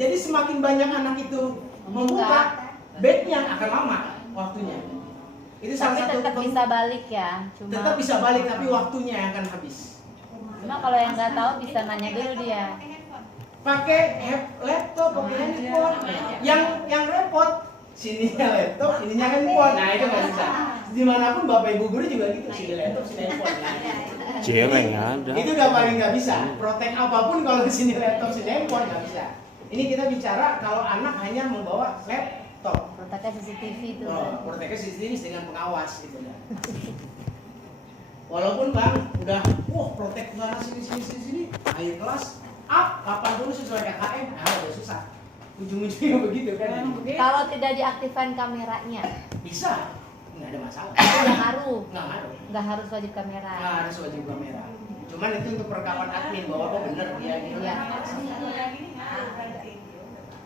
Jadi semakin banyak anak itu membuka, backnya akan lama waktunya. Itu salah Tapi satu. tetap bisa balik ya. Tetap bisa balik, tapi waktunya yang akan habis. Cuma kalau yang nggak tahu bisa nanya dulu dia. Pakai laptop, pakai handphone. Yang repot, sininya laptop, ininya handphone. Nah itu nggak bisa. Dimanapun bapak ibu guru juga gitu, sini laptop, sini handphone. Celeng ada. Itu udah paling nggak bisa. Protek apapun kalau di sini laptop, sini handphone nggak bisa. Ini kita bicara kalau anak hanya membawa laptop. Proteknya CCTV itu. Oh, proteknya CCTV dengan pengawas gitu kan. Walaupun bang udah, protek sana sini, akhir kelas up, kapan dulu sesuai KKM, udah susah. Ujung-ujungnya begitu kan. Kalau tidak diaktifkan kameranya, Bisa, nggak ada masalah. nggak ngaruh. Nggak ngaruh. Nggak harus wajib kamera. Nggak harus wajib kamera. Cuman itu untuk perekaman admin bahwa bener dia gitu. Iya.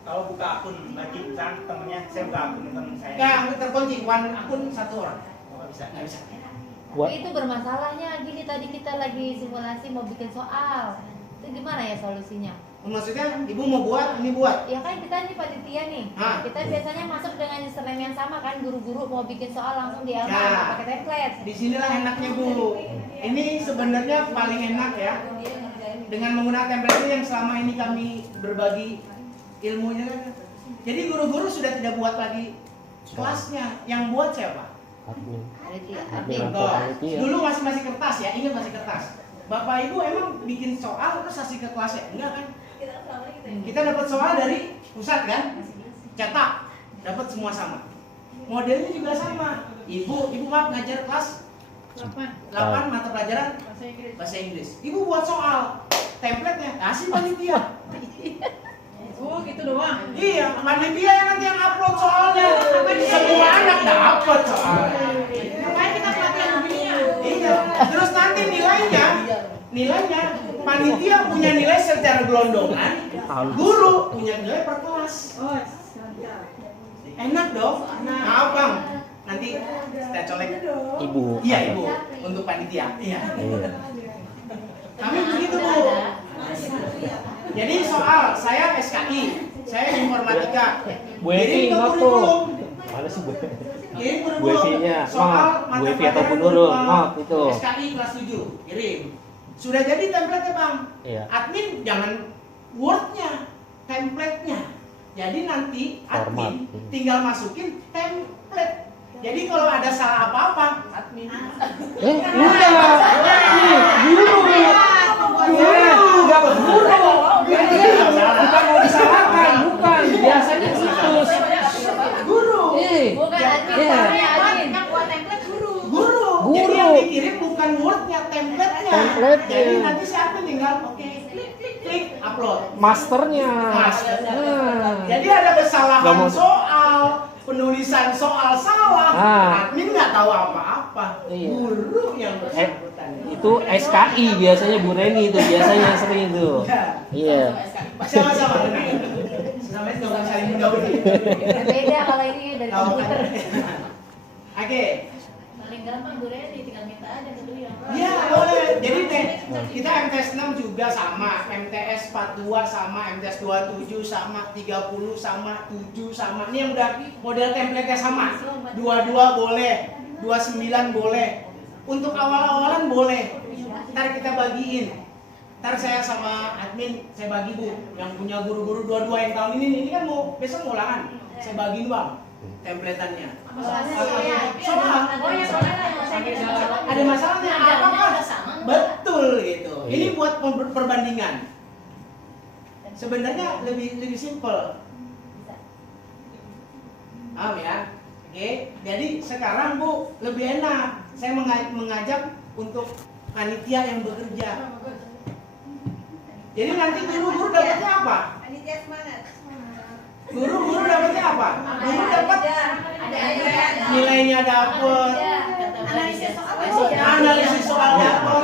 Kalau buka akun lagi misalnya temennya, saya buka akun temen saya. Nggak terkunci, one akun satu orang. Nggak bisa. Nggak bisa. Tapi itu bermasalahnya gini, tadi kita lagi simulasi mau bikin soal. Itu gimana ya solusinya? Maksudnya ibu mau buat, ini buat. Ya kan kita nih panitia nih. Hah? Kita biasanya masuk dengan username yang sama kan, guru-guru mau bikin soal langsung di Elma Ya. pakai template. Disinilah enaknya bu. Ini sebenarnya paling enak ya. Dengan menggunakan template ini yang selama ini kami berbagi ilmunya kan. Jadi guru-guru sudah tidak buat lagi kelasnya. Yang buat siapa? Admin. Admin. Panitia. Dulu masih kertas ya, ingat masih kertas. Bapak ibu emang bikin soal terus kasih ke kelasnya? Enggak kan? Kita dapat soal dari pusat kan? Cetak, dapat semua sama. Modelnya juga sama. Ibu maaf ngajar kelas 8 mata pelajaran bahasa Inggris. Ibu buat soal, template-nya kasih panitia. Oh gitu doang. Iya, panitia yang nanti yang upload soalnya. Semua anak dapat soalnya. Ngapain kita pelatihan beginian? Iya, terus nanti nilainya panitia punya nilai secara gelondongan, guru punya nilai per kelas. Oh, mantap. Enak dong. Maaf bang, nanti kita colek. Ibu. Iya ibu, untuk panitia. Iya. Iya. Kami begitu bu. Jadi soal saya SKI, saya informatika. Bu Evi Kirim ke ingat tuh. kurikulum. Mana sih Bu? Kirim Bu kurikulum. Evi-nya, Soal Bu mata Evi atau Bu pelajaran Nurul, berupa not itu. SKI kelas 7, kirim. Sudah jadi template bang. Iya. Admin jangan Word-nya, template-nya. Jadi nanti admin Format. tinggal masukin template. Jadi kalau ada salah apa-apa, admin. Udah. Guru. Enggak guru. Bukan mau disalahkan, bukan. Biasanya situs. Guru. Bukan admin, Iya. namanya admin. Yang buat template guru. Guru. Jadi Guru. yang dikirim bukan Word-nya, template-nya. Template-nya. Jadi nanti si admin tinggal klik, upload. Masternya. Masternya. Nah. Jadi ada Nggak kesalahan mau- soal, penulisan soal salah, Ah. admin nggak tahu apa-apa. Iya. Guru yang bersangkutan. Itu SKI biasanya Bu Reni itu biasanya yang sering tuh. Iya. Sama-sama. Sama itu nggak saling mendahului. Beda kalau ini dari komputer. Oke. Paling gampang Bu Reni, tinggal minta aja ke dia. Iya boleh. Jadi kita MTS 6 juga sama, MTS 42 sama, MTS 27 sama, 30 sama, 7 sama. Ini yang udah model template-nya sama. 22 boleh, 29 boleh. Untuk awal-awalan boleh. Ntar kita bagiin. Ntar saya sama admin saya bagi bu. Yang punya guru-guru 22 yang tahun ini kan mau besok mau ulangan. Saya bagiin bang templateannya. Soal. Oh ya soalnya Ada masalahnya apakah? Betul gitu. Ini buat perbandingan. Sebenarnya lebih simpel. Paham ya? Oke. Jadi sekarang Bu lebih enak. Saya mengajak untuk panitia yang bekerja. Jadi nanti guru-guru dapatnya apa? panitia semangat. Guru-guru dapatnya apa? Guru dapat nilainya dapat, analisis soal dapat.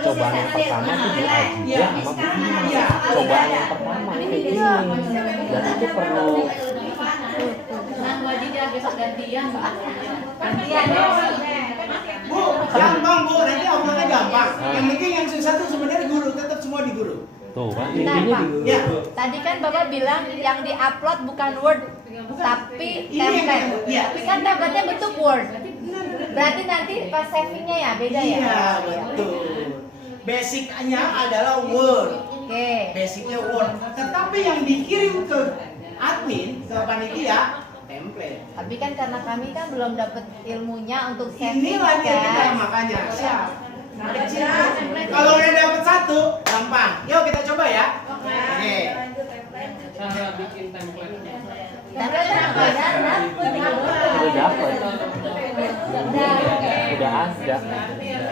Cobaan yang pertama tuh Iya, iya. Cobaan yang pertama kayak gini. Dan itu perlu Nanggu aja dia besok gantian. Gantian ya. Bu, gampang Bu, nanti omongannya gampang. Yang penting yang susah tuh sebenarnya guru, tetap semua di guru. Tuh kan Bentar, intinya Pak. di Ya. Tadi kan Bapak bilang yang di-upload bukan Word, tapi Ini yang template. iya. Tapi kan template-nya bentuk Word. Berarti nanti pas savingnya ya beda ya? Iya, betul. Basicnya adalah Word. Oke. Basicnya Word. Tetapi yang dikirim ke admin, ke panitia, template. Tapi kan karena kami kan belum dapat ilmunya untuk saving Inilah dia kita kan. makanya. Siap. Kecil. Kalau udah dapat satu, gampang. Yuk kita coba ya. Oke. Cara bikin template. Template apa ya? udah dapat, udah ada.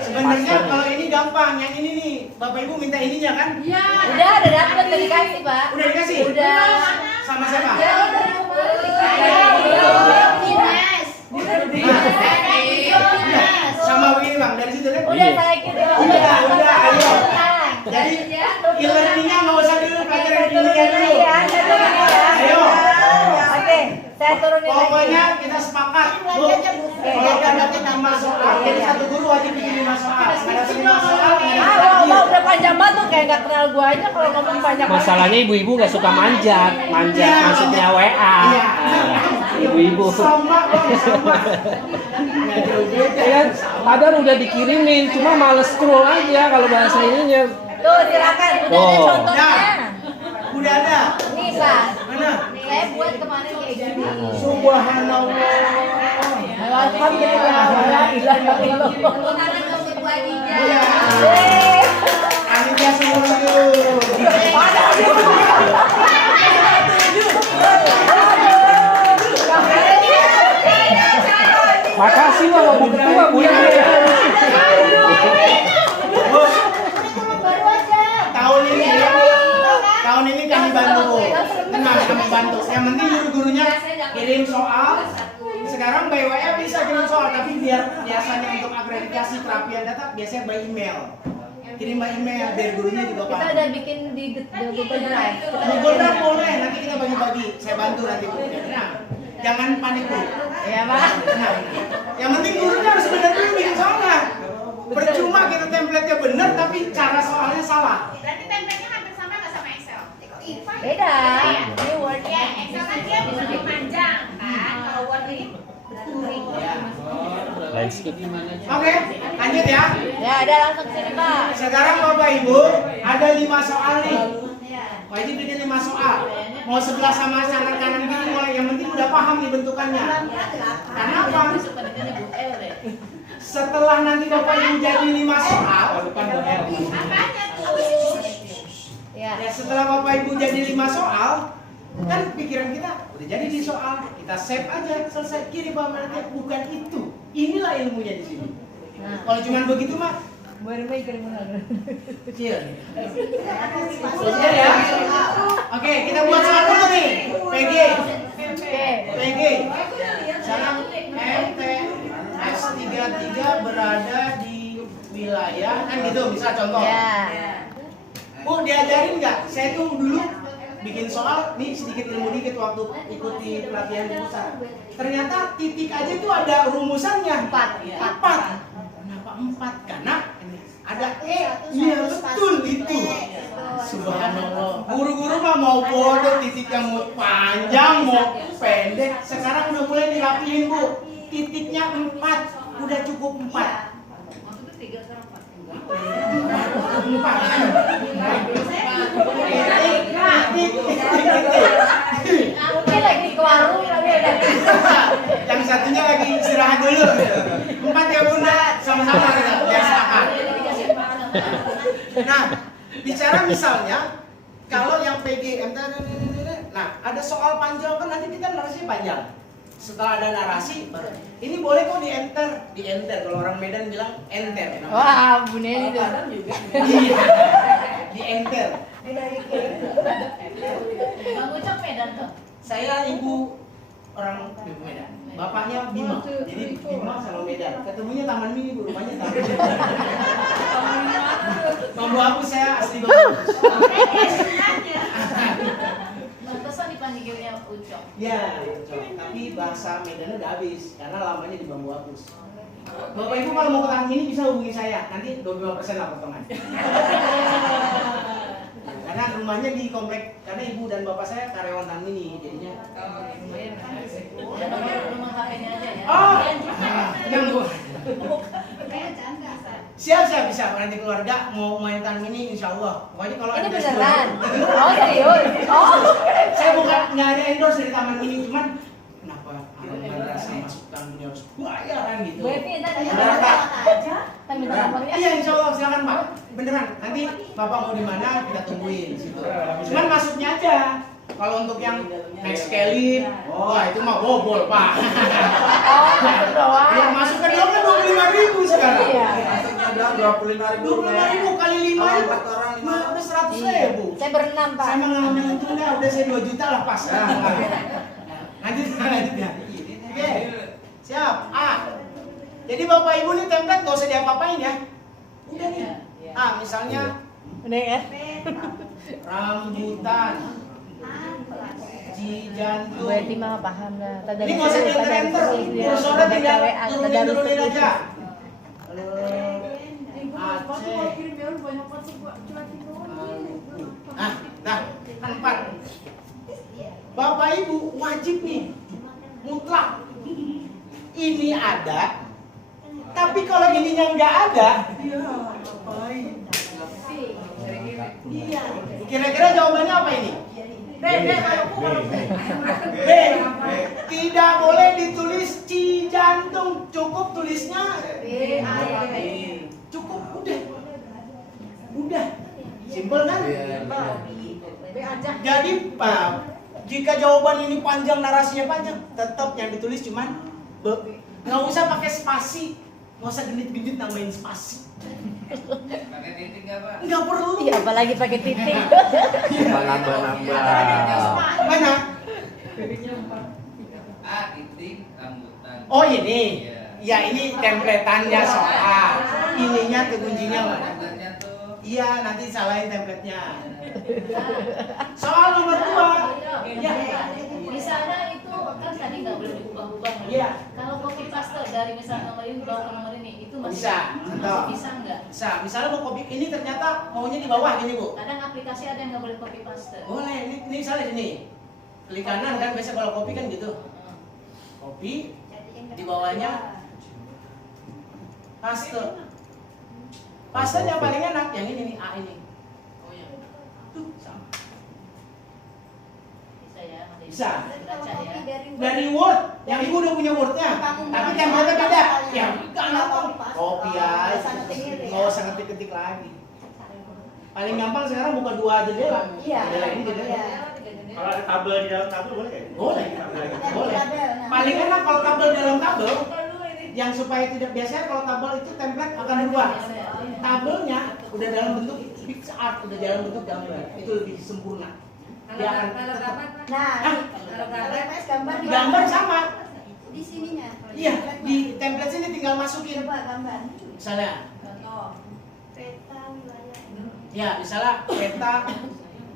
Sebenarnya kalau ini gampang, yang ini nih, Bapak Ibu minta ininya kan? Udah dapat udah dikasih Pak. Udah dikasih? Udah. Sama siapa? Ya udah Sama begini Bang, dari situ kan? Udah saya kirim. Udah, ayo. Jadi e-learningnya nggak usah dulu, pelajaran ininya dulu. Iya, saya turunin ya. Ayo. Oke, saya turunin lagi. Pokoknya kita sepakat, Bu. Kalau kita dapat 5 soal, jadi satu guru wajib bikin 5 soal. Nggak dapat 5 soal, nggak dapat lagi. Udah panjang banget tuh kayak nggak kenal gua aja kalau ngomong banyak. Masalahnya ibu-ibu nggak suka manjat, Iya, maksudnya WA. Iya. Ibu-ibu. Sama Bang, sama. Nggak jauh beda. Ya kan, padahal udah dikirimin, cuma males scroll aja kalau bahasa ininya. Tuh silakan, udah ada Oh. contohnya. Udah ada. Nih Pak, Mana? saya buat kemarin kayak gini. Subhanallah. Alhamdulillah, la ilaha illallah. Tepuk tangan untuk Bu Adija. Iya. Yeay. Panitia seluruh. Makasih Bang, udah ketua Bu ya. Bu, Baru aja. tahun ini kami bantu, Bu. Tenang, kami bantu. Yang penting guru-gurunya kirim soal. Sekarang by WA bisa kirim soal, tapi biasanya untuk akreditasi kerapian data biasanya by email. Kirim by email biar gurunya juga Kita paham. udah bikin di Google Drive. Google Drive boleh, nanti kita bagi-bagi. Saya bantu nanti Bu. Ya, tenang. Jangan panik Bu. Ya Pak. Tenang. Yang penting gurunya harus benar dulu bikin soalnya. Percuma kita template-nya benar tapi cara soalnya salah. Berarti template-nya hampir sama nggak sama Excel? Beda. Ini Word. Ya, Excel kan dia bisa dipanjang kan. Kalau Word ini berturing. Ya. Landscape. Oke, lanjut ya. Ya, ada langsung sini Pak. Sekarang Bapak Ibu ada 5 soal nih. Wajib bikin 5 soal. Mau sebelah sama kanan kanan gini mulai yang penting udah paham nih bentukannya. Karena apa? Setelah nanti Bapak Ibu jadi 5 soal, Apanya tuh? Ya. ya setelah Bapak Ibu jadi 5 soal, kan pikiran kita udah jadi di soal, kita save aja, selesai kirim Bapak bukan itu. Inilah ilmunya di sini. Nah, Kalau cuma begitu mah kecil. Selesai ya. Oke, kita buat soal dulu nih. PG. oke. PG. Sekarang MTS 33 berada di wilayah kan gitu, bisa contoh. Ya. Bu, diajarin nggak? Saya tuh dulu bikin soal, nih sedikit ilmu dikit waktu ikuti pelatihan di pusat. Ternyata titik aja tuh ada rumusannya. 4. Kenapa 4? Karena ada E. Iya betul itu. Subhanallah. Guru-guru mah mau bodoh titiknya mau panjang mau pendek. Sekarang udah mulai dirapihin Bu. Titiknya 4. Udah cukup 4. Mungkin lagi ke warung tapi ada. Yang satunya lagi istirahat dulu. 4 ya Bunda, sama-sama kita biar sepakat. Nah, bicara misalnya kalau yang PG, nah ada soal panjang kan nanti kita narasi panjang. Setelah ada narasi, baru ini boleh kok di enter. Kalau orang Medan bilang enter. Wah, Bu Neni tuh. Iya, di enter. Bang Ucok Medan tuh. Saya ibu orang Medan, bapaknya Bima, jadi Bima sama Medan. Ketemunya Taman Mini Bu, rumahnya Taman Mini. Bambu hapus saya asli bambu hapus. Pantesan dipanggilnya Ucok. Ya, tapi bahasa Medannya udah habis karena lamanya di bambu hapus. Bapak Ibu kalau mau ke Taman Mini bisa hubungi saya, nanti 25% lah potongan. Karena Karena rumahnya di komplek, karena ibu dan bapak saya karyawan Tan Mini, jadinya. Rumah HP-nya aja ya. Oh, yang bu. Siap bisa nanti keluarga mau main Tan Mini, insya Allah. Pokoknya kalau Ini ada beneran? Oh serius? Oh. saya bukan nggak ada endorse dari Taman Mini, cuman kenapa orang merasa masuk Taman Mini harus bayar kan gitu. Bu Evi, ntar Beneran, ada Pak. aja. Kita minta nomornya. Iya insya Allah silakan Pak. Beneran. Nanti Bapak mau di mana kita tungguin di situ. Cuman masuknya aja. Kalau untuk yang next Kelly, wah itu mah bobol Pak. Oh, masuk doang. Yang masuk kan doang kan 25.000 sekarang. Iya. Masuknya bilang 25.000. 25.000 kali 5 Kalau itu 4 orang 5. udah 100 Iya. ribu. Saya berenam, Pak. Saya mah nggak ngambil untung dah, udah saya 2 juta lah pas. Lanjut ya. Oke, siap. Jadi Bapak Ibu nih template nggak usah diapa-apain ya. Udah nih. Misalnya Udah ya? rambutan, Bu jantung. Evi mah paham lah. Ini nggak usah dienter-enter. Kursornya tinggal turunin aja. Aceh. Nah, kan 4. Bapak Ibu wajib nih, mutlak. Ini ada, tapi kalau ininya nggak ada, kira-kira jawabannya apa ini? B. Tidak boleh ditulis Cijantung, cukup tulisnya cukup udah simpel kan? Jadi Pak, jika jawaban ini panjang, narasinya panjang, tetap yang ditulis cuman B. Nggak usah pakai spasi, nggak usah genit-genit nambahin spasi. Pakai titik nggak, Pak? Nggak perlu. Iya, apalagi pakai titik. Nambah-nambah. Mana? Titik rambutan. Oh ini. Iya. Ya ini templateannya soal. Ininya tuh kuncinya mana? Rambutannya tuh. Iya, nanti salahin template-nya. Soal nomor 2. Ya. Misalnya itu kan tadi nggak boleh diubah-ubah. Iya. Kalau copy paste dari misalnya nomor ini bawa ke nomor ini, itu masih Bisa, contoh. bisa nggak? Bisa, misalnya mau copy ini ternyata maunya di bawah gini, Bu. Kadang aplikasi ada yang nggak boleh copy paste. Boleh, ini misalnya gini. Klik kanan kan biasa kalau copy kan gitu. Copy di bawahnya paste. Pastenya paling enak yang ini nih, A ini. Oh iya. Tuh, sama. Bisa ya, masih Bisa. baca ya. Dari Word, yang Ibu udah punya Word-nya. Tapi template beda. Ya, gampang. Copy aja. Nggak usah ngetik-ketik lagi. Paling gampang sekarang buka 2 jendela. Iya. Jendela ini jendela. Kalau ada tabel di dalam tabel boleh nggak? Boleh. Boleh. Paling enak kalau tabel dalam tabel. Yang supaya tidak biasanya kalau tabel itu template akan berubah. Tabelnya udah dalam bentuk PixArt, udah dalam bentuk gambar. Itu lebih sempurna. Dia akan tetap. Nah, Hah? gambar di Gambar sama. di sininya. Iya, di template sini tinggal masukin. Coba gambar. Misalnya, Peta wilayah. ya misalnya peta,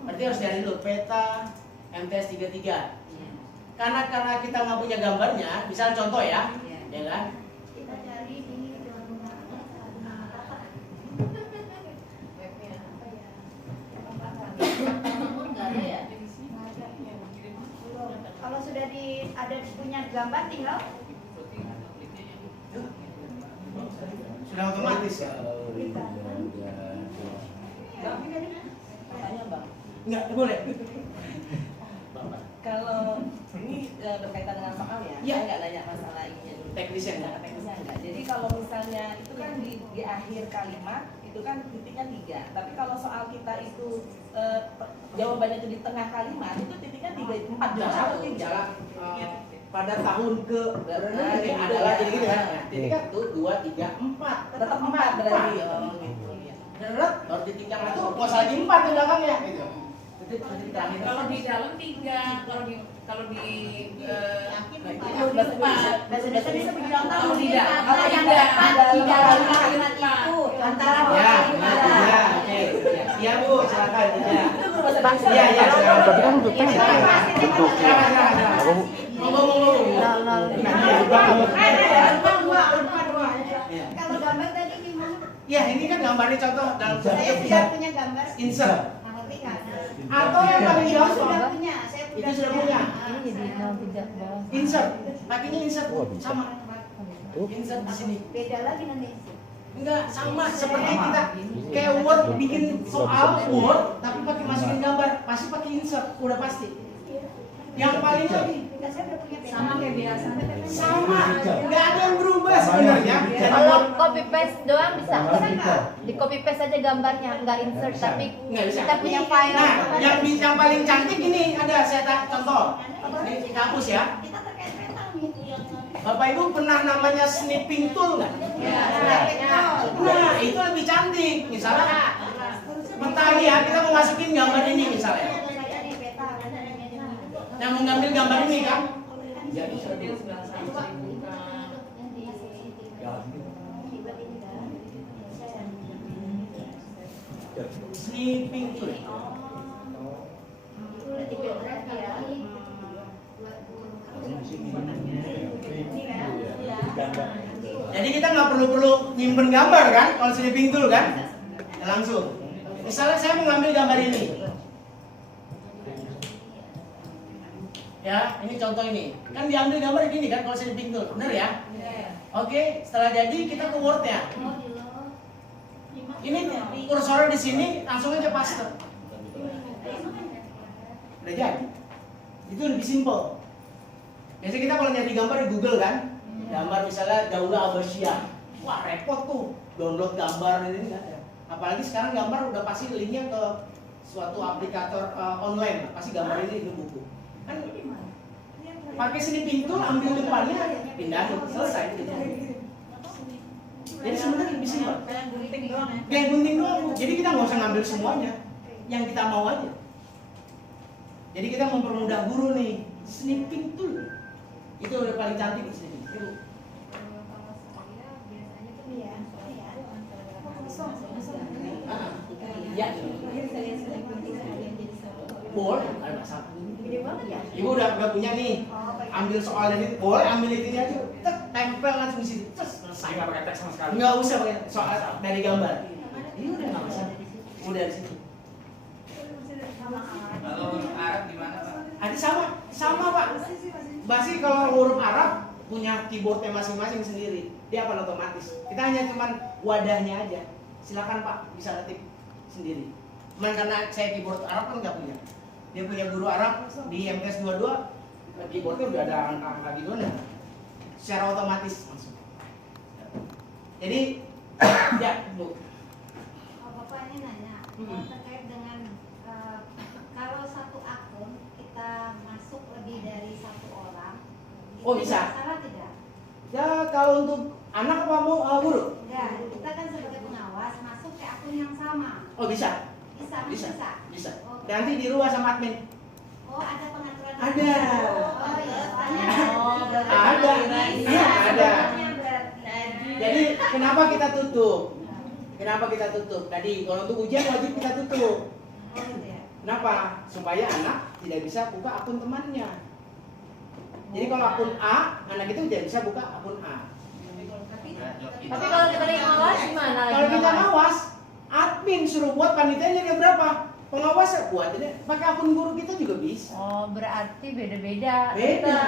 berarti harus dari dulu peta MTS 33. Karena kita nggak punya gambarnya, misal contoh ya, ya kan? Kita cari di Nggak ada ya? kalau sudah ada punya gambar tinggal Sudah otomatis ya? Tanya Bang, Nggak, boleh. kalau ini berkaitan dengan soal ya, Iya. saya nggak nanya masalah ininya dulu. Teknisnya enggak? Teknisnya enggak. Jadi kalau misalnya itu kan di akhir kalimat itu kan titiknya 3. Tapi kalau soal kita itu jawabannya itu di tengah kalimat itu titiknya 3, 4 Jalan, atau 3. jalan. Pada tahun ke berapa ini adalah jadi gitu kan? Jadi kan tuh 2, 3, 4. Tetap 4 berarti. Oh gitu. Ya. Deret, baru ditinggal itu nggak usah lagi 4 di belakangnya. Gitu. Jadi terakhir. Kalau di dalam 3, kalau di bahasa Indonesia bisa bilang Kalau tidak, kalau yang dapat di dalam kalimat itu antara Ya, kalimat. ya, oke. Iya Bu, silakan ya. Itu guru bahasa Indonesia. Iya, iya, silakan. Tapi kan udah tahu. Silakan, silakan. Ngomong. Nol. Nanti juga kamu. Kalau gambar tadi gimana? Ya, ini kan gambarnya contoh dalam Saya bentuk sudah punya gambar. insert. Tapi kan Atau yang paling Itu gampang, sudah punya, saya itu sudah punya. Ini jadi 03 bawah. Insert, pakainya insert Oh, bisa. sama. Insert di sini. beda lagi nanti. Enggak sama seperti kita kayak Word bikin soal Word tapi pakai masukin gambar, pasti pakai insert, udah pasti. Yang paling lagi Enggak, saya udah punya beda. Sama kayak biasa. sama, nggak ada yang berubah sebenarnya. Jadi Kalau copy paste doang bisa. Di copy paste aja gambarnya, nggak insert tapi nggak bisa. kita punya file. Nah, yang paling cantik ini ada saya contoh. Ini di kampus ya. Kita terkait peta nih. Bapak Ibu pernah namanya snipping tool nggak? Nah, itu lebih cantik. Misalnya, bentar nih ya, kita mau masukin gambar ini misalnya. Yang mau ngambil gambar ini kan? Jadi snipping tool. Jadi kita nggak perlu nyimpen gambar kan? Kalau snipping tool kan? Ya, langsung. Misalnya saya mau ngambil gambar ini. Ya, ini contoh ini. Kan diambil gambar gini kan kalau snipping tool, benar ya? Oke, setelah jadi kita ke Word-nya. Ini kursornya di sini, langsung aja paste. Udah jadi. Itu lebih simple. Biasanya kita kalau nyari gambar di Google kan, gambar misalnya Daulah Abbasiyah. Wah, repot tuh download gambar ini nggak ada. Apalagi sekarang gambar udah pasti linknya ke suatu aplikator online, pasti gambar ini di buku. Kan pakai snipping tool, ambil depannya, pindahin, selesai. Jadi sebenarnya lebih simpel. Kayak gunting doang ya. Kayak gunting doang. Jadi kita nggak usah ngambil semuanya, yang kita mau aja. Jadi kita mempermudah guru nih, snipping tool. Itu udah paling cantik di sini. Ya, boleh, ada masalah. Ibu udah punya nih, ambil soal ini, boleh ambil ini aja, tek, tempel langsung di sini, selesai. Nggak pakai teks sama sekali. Nggak usah pakai soal dari gambar. Ini udah nggak masalah, udah di situ. Kalau huruf Arab gimana Pak? Ada sama Pak. Pasti kalau huruf Arab punya keyboardnya masing-masing sendiri, dia akan otomatis. Kita hanya cuman wadahnya aja. Silakan Pak, bisa ketik sendiri. Cuman karena saya keyboard Arab kan nggak punya. Dia punya guru Arab di MTS 22, keyboardnya udah ada angka-angka gitu kan, secara otomatis langsung. Jadi, ya Bu. Bapak ini nanya terkait dengan kalau satu akun kita masuk lebih dari satu orang. Oh, itu bisa. Salah tidak? Ya kalau untuk anak apa mau guru? Enggak, kita kan sebagai pengawas masuk ke akun yang sama. Oh bisa, Bisa, masih bisa. bisa. Oh, Nanti di ruang sama admin. oh, ada pengaturan. Ada. Oh iya, tanya. Ada. Iya, ada. Berarti. Jadi kenapa kita tutup? Kenapa kita tutup? Tadi kalau untuk ujian wajib kita tutup. Oh gitu ya. Kenapa? Supaya anak tidak bisa buka akun temannya. Jadi kalau akun A, anak itu tidak bisa buka akun A. Tapi kalau kita lagi ngawas gimana? Kalau kita ngawas, admin suruh buat panitianya dia berapa? Pengawas ya buat ini pakai akun guru kita juga bisa. Oh, berarti beda-beda. Beda.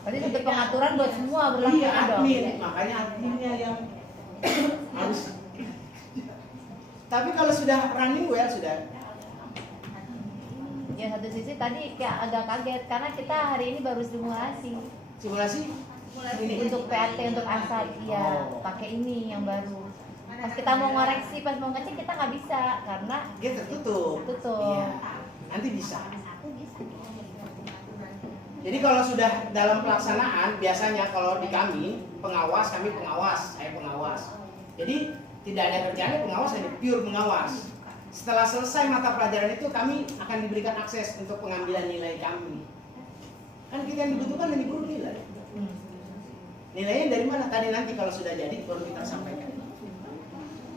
Berarti untuk pengaturan buat semua berlaku Iya dong. admin, makanya adminnya yang harus. Tapi kalau sudah running well sudah. Ya satu sisi tadi kayak agak kaget karena kita hari ini baru simulasi Simulasi ini. untuk PAT untuk ASAT ya Oh. pakai ini yang baru. Pas kita mau ngoreksi, pas mau ngecek kita nggak bisa karena Dia tertutup. tutup. Iya. Nanti bisa. Jadi kalau sudah dalam pelaksanaan, biasanya kalau di kami pengawas, saya pengawas. Jadi tidak ada kerjaan pengawas, hanya pure pengawas. Setelah selesai mata pelajaran itu, kami akan diberikan akses untuk pengambilan nilai kami. Kan kita yang dibutuhkan dari guru nilai. Nilainya dari mana? Tadi nanti kalau sudah jadi baru kita sampaikan.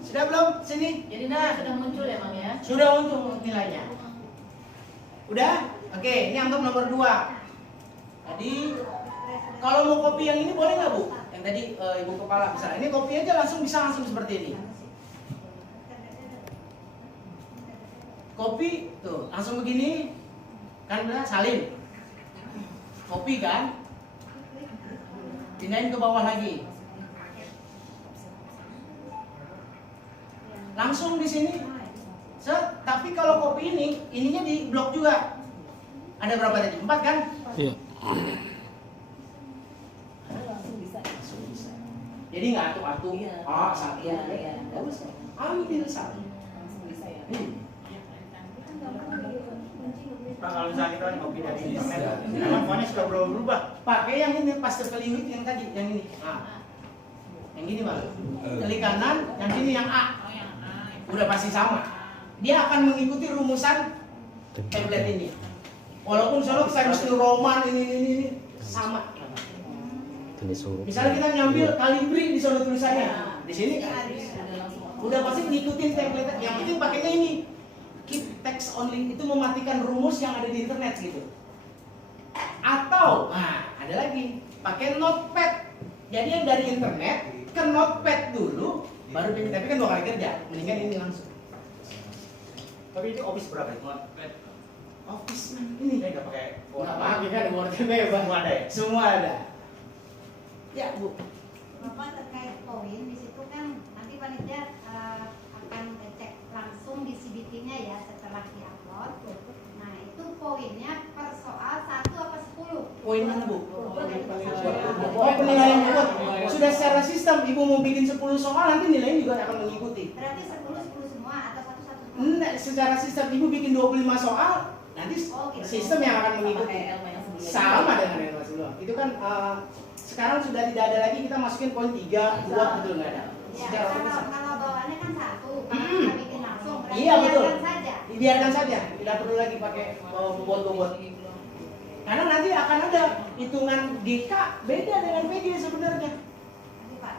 Sudah belum? Sini. Jadi sudah muncul ya Bang ya? Sudah untuk nilainya. Udah? Oke, ini untuk nomor 2. Tadi kalau mau kopi yang ini boleh nggak Bu? Yang tadi Ibu Kepala misalnya. Ini kopi aja langsung bisa langsung seperti ini. Kopi tuh langsung begini kan, udah salin. Kopi kan, pindahin ke bawah lagi. Langsung di sini. Set, tapi kalau kopi ini, ininya di blok juga. Ada berapa tadi? 4 kan? Iya. Langsung bisa. Langsung bisa. Jadi nggak atuk-atuk. Iya. Oh, satu. Iya. Bagus. Ambil satu. Langsung bisa ya. Pak, kalau misalnya kita ngopi dari internet, teleponnya sudah berubah. Pakai yang ini pas terkeliwit yang tadi, yang ini. Ah. Yang gini bang. Klik kanan, yang ini yang A. Udah pasti sama. Dia akan mengikuti rumusan template ini. Walaupun soalnya Times New Roman ini sama. Jenis huruf. Misalnya kita nyambil kalibri di sana tulisannya, di sini udah pasti ngikutin template. Yang penting pakainya ini keep text only, itu mematikan rumus yang ada di internet gitu. Atau, nah ada lagi pakai notepad. Jadi yang dari internet ke notepad dulu, baru bikin. Tapi kan 2 kali kerja, mendingan ini langsung. Tapi itu office berapa itu? Office ini Saya nggak pakai nggak pakai kan Word bebas. Semua ada ya? Semua ada. Ya bu. Bapak terkait poin di situ kan nanti panitia akan cek langsung di CDT-nya ya setelah diupload. Nah itu poinnya per soal 1 apa 10? Poin mana bu? Oh, Penilaian buat sudah secara sistem. Ibu mau bikin 10 soal, nanti nilainya juga akan mengikuti. Berarti 10 semua atau 1 Enggak, secara sistem ibu bikin 25 soal, nanti gitu. sistem yang akan mengikuti. Pakai Elma yang sebelumnya. Sama dengan yang sebelum. Itu kan sekarang sudah tidak ada lagi, kita masukin poin 3, 2 betul nggak ada. Ya, Secara otomatis. kalau bawaannya kan 1, kalau kita bikin langsung berarti Iya, betul. biarkan saja. Dibiarkan saja, tidak perlu lagi pakai bobot-bobot. Karena nanti akan ada hitungan GK beda dengan PG sebenarnya. Nanti Pak,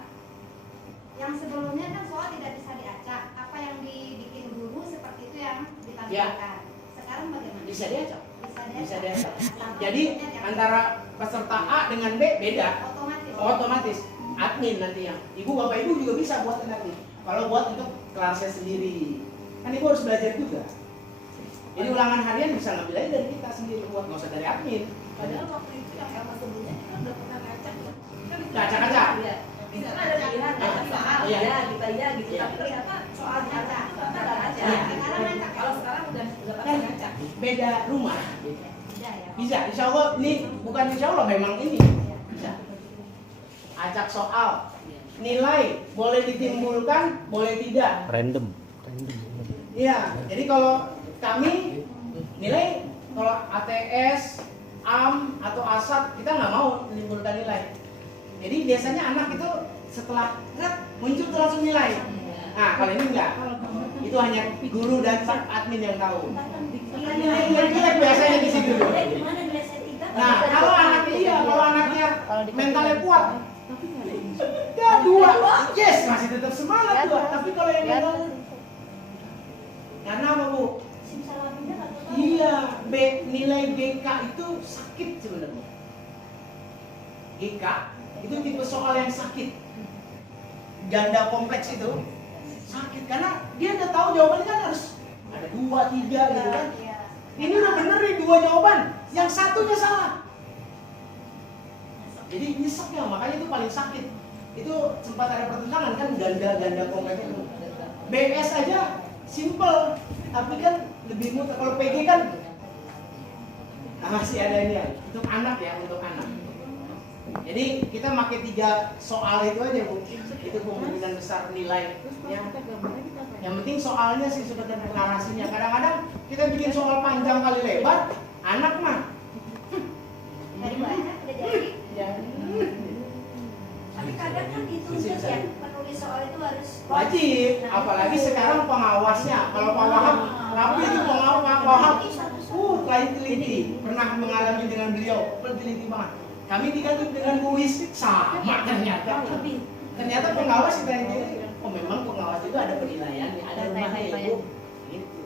yang sebelumnya kan soal tidak bisa diacak. Apa yang dibikin guru seperti itu yang ditampilkan. Sekarang bagaimana? Bisa diacak. Bisa diacak. Asal Jadi maksudnya yang antara peserta A dengan B beda. otomatis. Otomatis admin nanti yang ibu bapak ibu juga bisa buat admin. Kalau buat untuk kelasnya sendiri, kan ibu harus belajar juga. Jadi ulangan harian bisa ngambil aja dari kita sendiri, buat nggak usah dari admin. Padahal waktu itu yang Elma sebelumnya kita udah pernah ngacak ya. Kan itu Ngacak-ngacak. Iya. Bisa kan ada pilihan ngacak soal Iya. ya kita ya gitu. Iya. Tapi ternyata soal ngacak itu ternyata nggak ngacak. Iya. Sekarang ngacak. Kalau sekarang udah pakai Kan ngacak. beda rumah. Bisa ya. Bisa, insya Allah ini bukan insya Allah memang ini bisa. Acak soal, nilai boleh ditimbulkan, boleh tidak. Random. Iya, jadi kalau kami nilai kalau ATS, AM atau ASAT kita nggak mau menimbulkan nilai. Jadi biasanya anak itu setelah muncul tuh langsung nilai. Nah kalau ini enggak, itu hanya guru dan admin yang tahu. Nilai jelek biasanya di situ. Nah kalau anaknya kalau anaknya mentalnya kuat, ya 2, yes masih tetap semangat 2. Tapi kalau yang mental, karena apa bu? Iya, nilai GK itu sakit sebenarnya. GK itu tipe soal yang sakit. Ganda kompleks itu sakit karena dia udah tahu jawabannya kan harus ada 2, 3 gitu kan. Ini udah bener nih 2 jawaban, yang satunya salah. Jadi nyeseknya, makanya itu paling sakit. Itu sempat ada pertentangan kan ganda kompleks itu. BS aja simple, tapi kan lebih mudah. Kalau PG kan masih ada ini ya, untuk anak ya, untuk anak. Jadi kita pakai 3 soal itu aja bu, itu kemungkinan besar nilai. Yang penting soalnya sih sudah ada narasinya. Kadang-kadang kita bikin soal panjang kali lebar, anak mah Dari banyak udah jadi. Tapi kadang kan dituntut ya, penulis soal itu harus wajib, apalagi sekarang pengawasnya. Kalau Pak Wahab, tapi itu pengawas Pak Wahab, teliti, pernah mengalami dengan beliau, teliti banget. Kami digantung dengan kuis sama ternyata. Ternyata pengawas kita yang jadi, oh memang pengawas juga ada penilaiannya, ada rumahnya ibu. Gitu.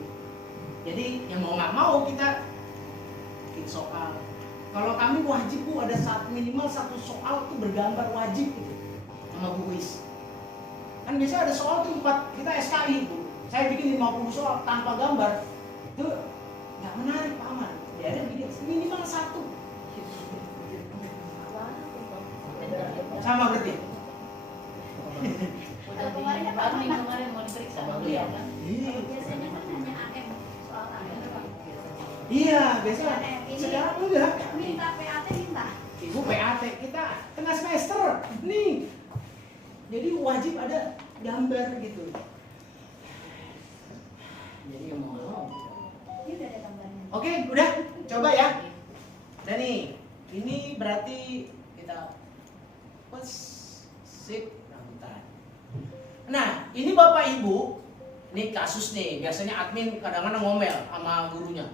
Jadi yang mau nggak mau kita bikin soal. Kalau kami wajib bu ada minimal 1 soal itu bergambar wajib gitu, sama Bu Wis. Kan biasanya ada soal tuh 4, kita SKI bu. Saya bikin 50 soal tanpa gambar. Itu nggak menarik Pak Aman. Biar gini, minimal 1. Sama berarti. Udah kemarin Pak Amin kemarin mau diperiksa iya kan? Biasanya kan hanya AM soal AM. Iya, biasanya. Sekarang enggak. Minta PAT minta. Ibu PAT kita tengah semester nih. Jadi wajib ada gambar gitu. Jadi mau. Ini udah ada gambarnya. Oke, udah. Coba ya. Dan nih, ini berarti kita sip rambutan. Nah, ini Bapak Ibu, nih kasus nih, biasanya admin kadang-kadang ngomel sama gurunya.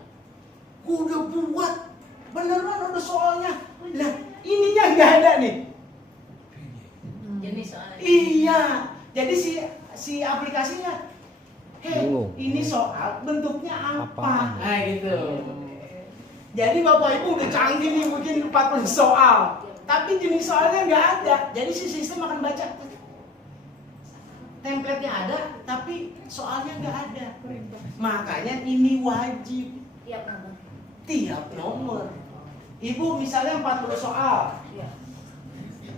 Gua udah buat, beneran ada soalnya. Nah, ininya nggak ada nih. Jenis soalnya. Iya, jadi si aplikasinya, Bingung. ini soal bentuknya apa? Apaan? Nah gitu. Jadi Bapak Ibu udah canggih nih bikin 40 soal, tapi jenis soalnya nggak ada. Jadi si sistem akan baca. Template-nya ada, tapi soalnya nggak ada. Makanya ini wajib Tiap nomor. tiap nomor. Ibu misalnya 40 soal.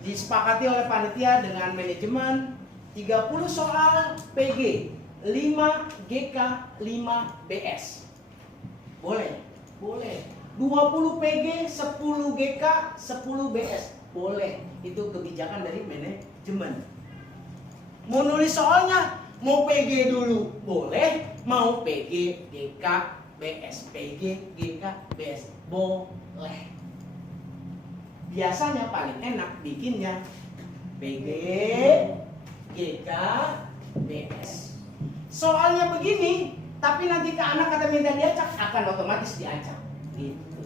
Disepakati oleh panitia dengan manajemen 30 soal PG, 5 GK, 5 BS. Boleh? Boleh. 20 PG, 10 GK, 10 BS. Boleh. Itu kebijakan dari manajemen. Mau nulis soalnya, mau PG dulu boleh, mau PG, GK, BS. PG, GK, BS. Boleh. Biasanya paling enak bikinnya PG, GK, BS. Soalnya begini, tapi nanti ke anak kata minta diacak, akan otomatis diacak. Gitu.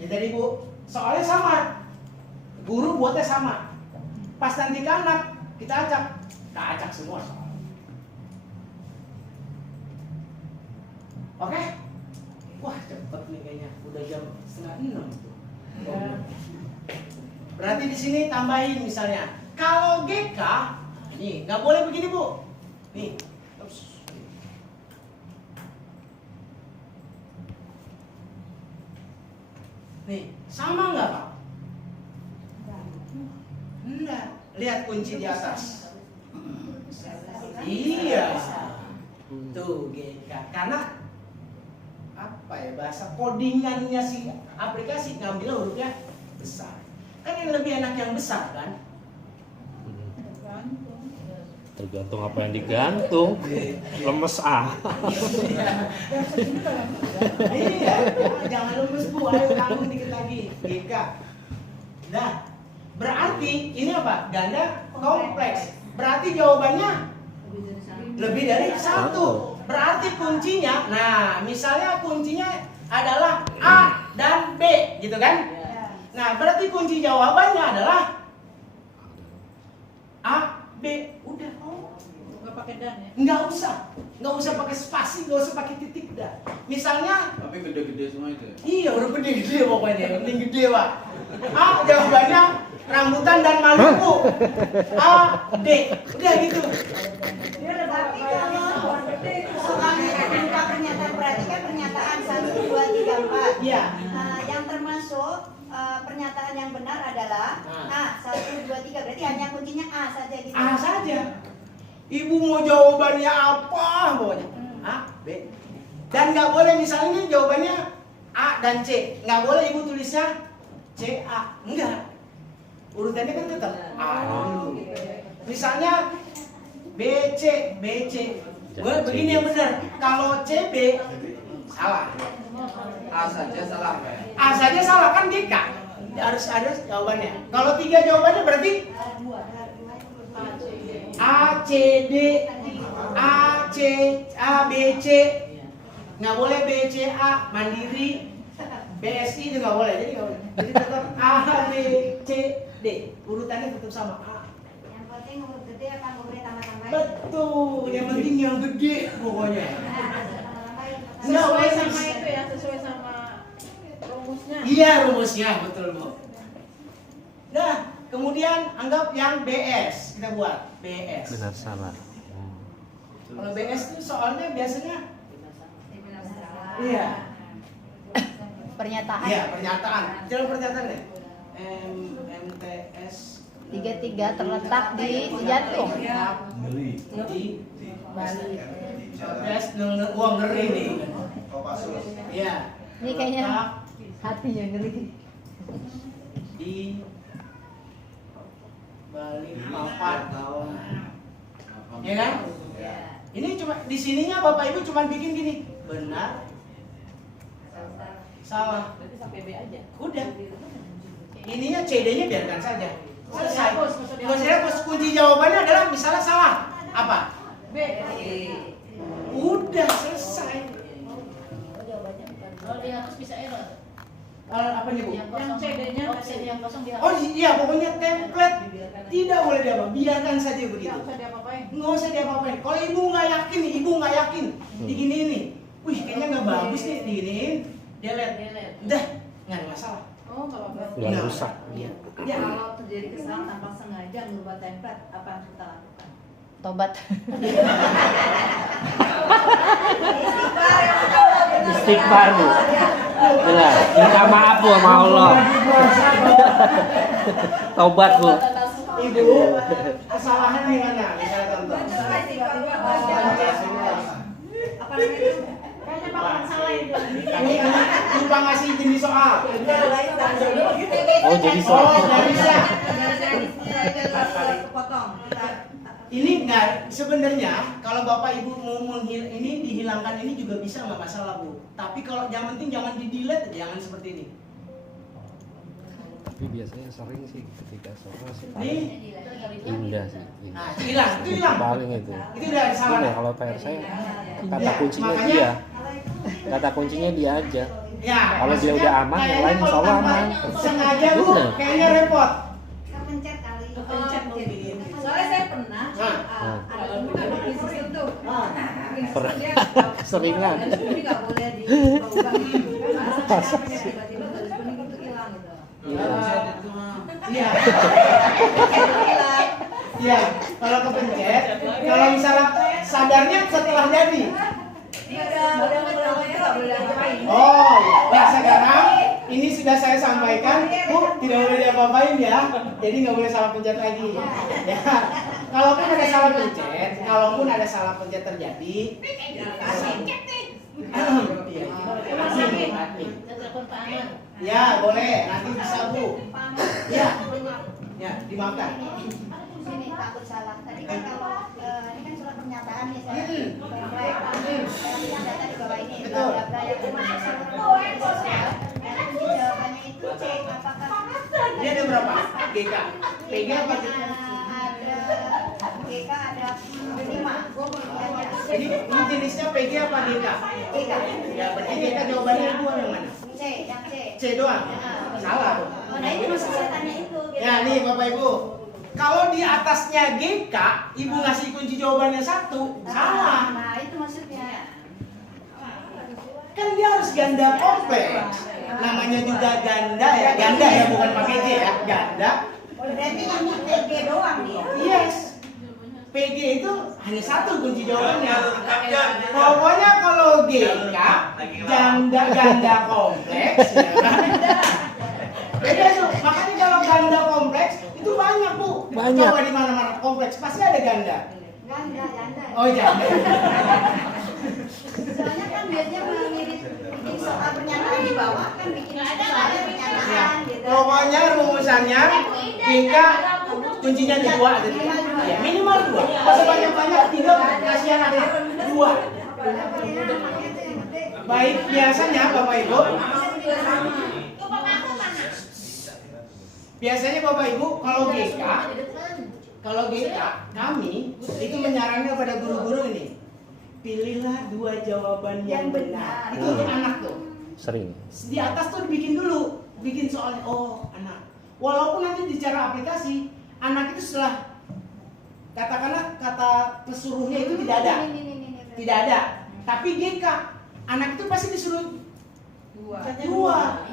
Ya tadi Bu, soalnya sama. Guru buatnya sama. Pas nanti ke anak, kita acak semua soal. Oke? Wah cepet nih kayaknya, udah jam 5:30 tuh. Berarti di sini tambahin misalnya, kalau GK, nih nggak boleh begini Bu. Nih, nih sama nggak Pak? Enggak. Lihat kunci di atas. Iya. Tuh GK. Karena apa ya bahasa codingannya si aplikasi ngambil hurufnya besar. Kan yang lebih enak yang besar kan? Tergantung apa yang digantung. Lemes Iya, jangan lemes Bu, ayo tanggung dikit lagi. GK. Nah, berarti ini apa? Ganda kompleks. Berarti jawabannya lebih dari 1. Berarti kuncinya, nah misalnya kuncinya adalah A dan B, gitu kan? Nah, berarti kunci jawabannya adalah A, B. Udah. Nggak pakai dan ya? Nggak usah pakai spasi, nggak usah pakai titik dah. Misalnya, Tapi gede-gede semua itu. iya udah gede pokoknya, yang penting gede Pak. A jawabannya rambutan dan Maluku. A, D, udah gitu. Tapi kalau soalnya buka pernyataan, berarti kan pernyataan 1, 2, 3, 4. Iya. Yang termasuk pernyataan yang benar adalah A, 1, 2, 3. Berarti hanya kuncinya A saja gitu. A saja. Ibu mau jawabannya apa pokoknya? A, B. Dan nggak boleh misalnya ini jawabannya A dan C. Nggak boleh ibu tulisnya C, A. Enggak. Urutannya kan tetap A dulu. Misalnya B, C, B, C. Begini yang benar. Kalau C, B, salah. A saja salah Pak. A saja salah kan GK. Harus ada jawabannya. Kalau 3 jawabannya berarti A, C, D, A, C, A, B, C. Nggak boleh B, C, A, mandiri. BSI itu nggak boleh. Jadi nggak boleh. Jadi tetap A, B, C, D. Urutannya tetap sama A. Yang penting huruf gede apa boleh tambah-tambahin. Betul. Yang penting yang gede pokoknya. Nggak Sesuai boleh sama itu ya, sesuai sama rumusnya. Iya rumusnya betul Bu. Nah kemudian anggap yang BS kita buat BS. Benar salah. Kalau BS itu soalnya biasanya Iya. Pernyataan. Iya, pernyataan. Jalan pernyataan deh. MTS 33 terletak di Cijantung. Di Bali. MTS gua ngeri nih. Iya. Ini kayaknya Terletak hatinya ngeri. di Bali Papan tahun. Ya kan? Ini cuma di sininya Bapak Ibu cuma bikin gini. Benar. Salah. Berarti sampai B aja. Udah. Ininya CD-nya biarkan saja. Selesai. Nggak usah dihapus. Kunci jawabannya adalah misalnya salah. Apa? B. Udah selesai. Kalau dihapus bisa error. Apa nih Bu? Yang CD-nya opsi yang kosong dihapus. Oh iya, pokoknya template tidak boleh diapa. Biarkan saja begitu. Nggak usah diapa-apain. Nggak usah diapa-apain. Kalau ibu nggak yakin nih, ibu nggak yakin, diginiin nih. Wih, kayaknya nggak bagus nih, diginiin. Delete. Udah, nggak ada masalah. Oh, nggak apa-apa. Udah rusak. Iya. Ya, kalau terjadi kesalahan tanpa sengaja merubah template, apa yang kita lakukan? Tobat. Istighfar Bu. Benar. Minta maaf Bu sama Allah. Tobat Bu. Ibu, kesalahan di mana? Misalnya contoh. Apa namanya itu? Kayaknya bakalan salah itu. Ini lupa ngasih jenis soal. Oh jadi Oh, soal. nggak bisa. Kepotong. Ini nggak, sebenarnya kalau Bapak Ibu mau ini dihilangkan ini juga bisa, nggak masalah Bu. Tapi kalau yang penting jangan di delete, jangan seperti ini. Tapi biasanya sering sih ketika soal sih Nih, indah sih. nah hilang, itu hilang. Paling itu. Itu udah salah. Ini kalau PR saya kata Ya, kuncinya makanya- dia. Kata kuncinya dia aja. Ya, Kalau dia maksudnya udah aman, yang kayaknya lain kalau insya Allah tanpa aman. sengaja Bu, Bener. kayaknya repot. Kepencet kali. Kepencet mungkin. Soalnya saya pernah ada temen ada di sistem tuh. Pernah. Dia Keseringan. jadi nggak boleh diubah. Karena sampai tiba-tiba garis kuning itu hilang gitu. Iya. Hilang. Iya, kalau kepencet, kalau misalnya sadarnya setelah jadi. Dia udah ngetahuinnya nggak boleh diapain. Oh, nah sekarang ini sudah saya sampaikan, Bu, tidak boleh diapa-apain ya. Jadi nggak boleh salah pencet lagi. Ya, kalaupun ada salah pencet terjadi, iya, Telepon Pak Aman. ya boleh, nanti bisa Bu. Ya, dimaafkan. Sini takut salah. Tadi kan kalau ini kan surat pernyataan nih saya. Saya data di bawah ini. Betul. Yang termasuk saluran sosial. Dan kunci jawabannya itu C. Apakah Ini ada berapa? GK. PG apa G? ada GK ada 5. Ini jenisnya PG apa GK? GK. Ya, berarti GK jawabannya ibu yang mana? C, yang C. C doang. Salah. Nah itu maksud saya tanya itu. Ya nih Bapak Ibu, kalau di atasnya GK, ibu ngasih kunci jawabannya 1, salah. Nah itu maksudnya. Kan dia harus ganda kompleks. Namanya juga ganda ya, bukan pakai G ya, ganda. Berarti yang TG doang dia. Yes. PG itu hanya 1 kunci jawabannya. Pokoknya kalau GK, ganda kompleks ya kan? Beda tuh, makanya kalau ganda kompleks itu banyak Bu. Banyak. Coba di mana-mana kompleks pasti ada ganda. Ganda. Oh janda. Soalnya kan biasanya mengirim bikin soal pernyataan di bawah kan bikin soal pernyataan gitu. Pokoknya rumusannya GK kuncinya 2 ada di ya, minimal 2. Masa banyak-banyak 3 kasihan ada 2. Baik, biasanya Bapak Ibu, biasanya Bapak Ibu kalau GK kami itu menyarankan pada guru-guru ini, pilihlah 2 jawaban yang benar. Itu untuk anak tuh. Sering. Di atas tuh dibikin dulu, bikin soalnya, oh anak. Walaupun nanti di cara aplikasi, anak itu setelah katakanlah kata pesuruhnya itu tidak ada. Tapi GK, anak itu pasti disuruh 2.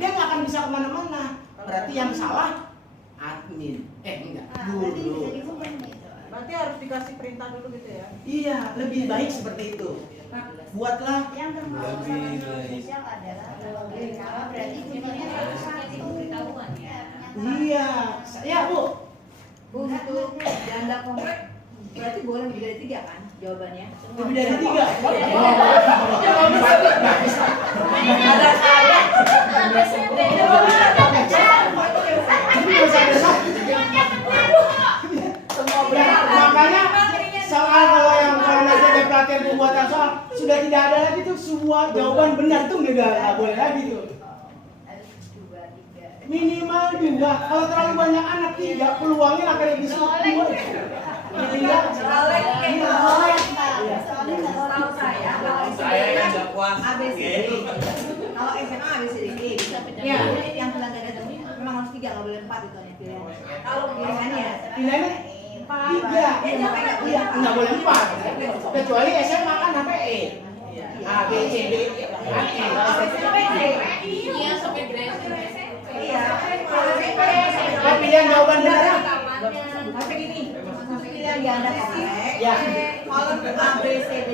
Dia nggak akan bisa kemana-mana. Berarti yang salah admin. Enggak. Berarti Dulu. bisa diubah nih. Berarti harus dikasih perintah dulu gitu ya. Iya, lebih baik seperti itu. Nah, buatlah. Yang spesial adalah kalau berarti bunyinya satu pemberitahuan ya. Iya, ya Bu. Untuk janda komplek berarti boleh lebih dari 3 kan jawabannya? Lebih dari 3. Makanya soal kalau nanti ada pelatihan pembuatan soal sudah tidak ada lagi tuh semua jawaban benar tuh nggak boleh lagi tuh. Minimal 2. Kalau terlalu banyak anak 3 peluangnya akan lebih sulit 2. Saya kan nggak puas. ABCD. Kalau SMA ABCD bisa. Ya, yang bilang tadi itu memang harus 3 nggak boleh 4 itu nih pilihannya. Kalau pilihannya Pilihannya 3. Iya, nggak boleh 4. Kecuali SMA kan HPE. A B C D E. Iya, sampai grade. iya. Pilihan jawaban benar. Tapi gini, pilihan ganda komplek. Ya. Kalau ABCD-nya itu